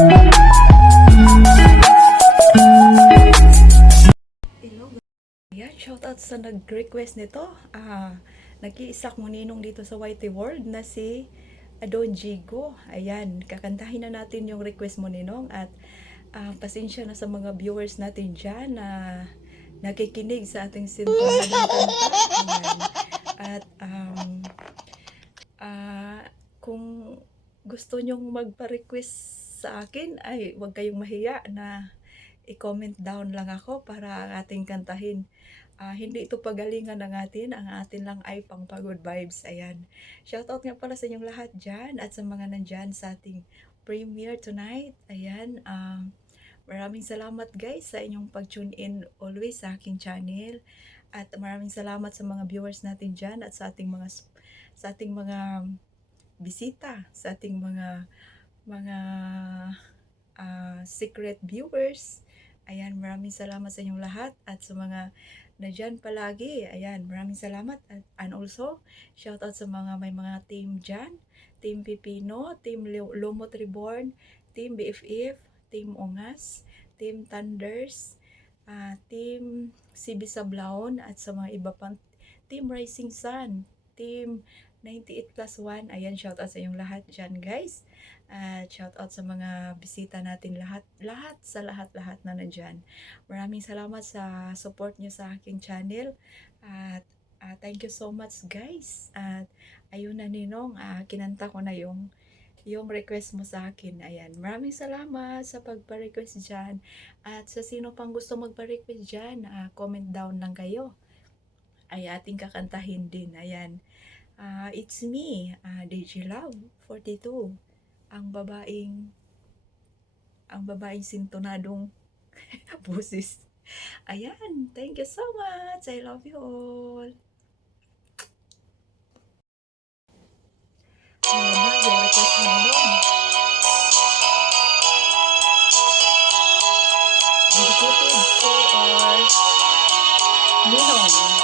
Hello, yeah, shoutout sa nag-request nito. Nag-iisak mo ninong dito sa Whitey World na si Adon Jigo. Ayan, kakantahin na natin yung request mo ninong at pasensya na sa mga viewers natin dyan na nakikinig sa ating sintonadong kanta. Ayan. At kung gusto nyong magpa-request sa akin, ay huwag kayong mahiya na i-comment down lang ako para ating kantahin. Hindi ito pagalingan ng atin, ang atin lang ay pangpagod vibes. Ayan. Shoutout nga pala sa inyong lahat dyan at sa mga nandyan sa ating premiere tonight. Ayan. Maraming salamat guys sa inyong pag-tune in always sa aking channel. At maraming salamat sa mga viewers natin dyan at sa ating mga bisita, sa ating mga secret viewers. Ayan, maraming salamat sa inyong lahat at sa mga na dyan palagi. Ayan, maraming salamat. And also, shout out sa may mga team dyan. Team Pipino, Team Lumot Reborn, Team BFF, Team Ungas, Team Thunders, Team CB Sablaon, at sa mga iba pang Team Rising Sun, Team 98+1. Ayan, shout out sa inyong lahat dyan guys. At shout out sa mga bisita natin lahat na nandyan. Maraming salamat sa support nyo sa aking channel. At thank you so much guys. At ayun na ninong, kinanta ko na yung request mo sa akin. Ayan, maraming salamat sa pagpa-request dyan. At sa sino pang gusto magpa-request dyan, comment down lang kayo. Ay ating kakantahin din. Ayan. It's me, DJ Love 42. Ang babaeng sintonadong busis. Ayan, thank you so much. I love you all. Ayan na, yung request mo nilong. Dedicated for our Ninong.